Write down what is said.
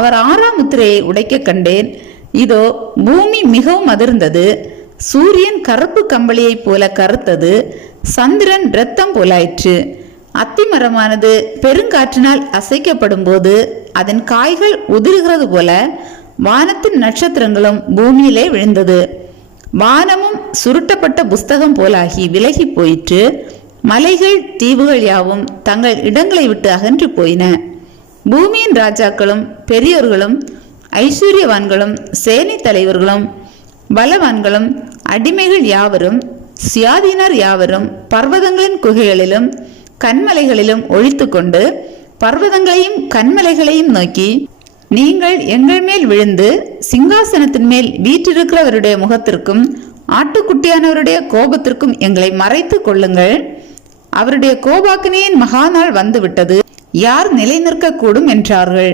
அவர் 6ஆம் முத்திரையை உடைக்க கண்டேன். இதோ பூமி மிகவும் அதிர்ந்தது. சூரியன் கருப்பு கம்பளியைப் போல கருத்தது. சந்திரன் இரத்தம் போலாயிற்று. அத்திமரமானது பெருங்காற்றினால் அசைக்கப்படும் போது அதன் காய்கள் உதிர்கிறது போல வானத்தின் நட்சத்திரங்களும் பூமியிலே விழுந்தது. வானமும் சுருட்டப்பட்ட புஸ்தகம் போலாகி விலகி போயிற்று. மலைகள் தீவுகள் யாவும் தங்கள் இடங்களை விட்டு அகன்று போயின. பூமியின் ராஜாக்களும் பெரியோர்களும் ஐஸ்வர்யவான்களும் சேனை தலைவர்களும் பலவான்களும் அடிமைகள் யாவரும் சுயாதீனர் யாவரும் பர்வதங்களின் குகைகளிலும் கண்மலைகளிலும் ஒழித்து கொண்டு பர்வதங்களையும் கண்மலைகளையும் நோக்கி, நீங்கள் எங்கள் மேல் விழுந்து சிங்காசனத்தின் மேல் வீற்றிருக்கிறவருடைய முகத்திற்கும் ஆட்டுக்குட்டியானவருடைய கோபத்திற்கும் எங்களை மறைத்து கொள்ளுங்கள். அவருடைய கோபாக்கினியின் மகாநாள் வந்துவிட்டது. யார் நிலை நிற்கக்கூடும் என்றார்கள்.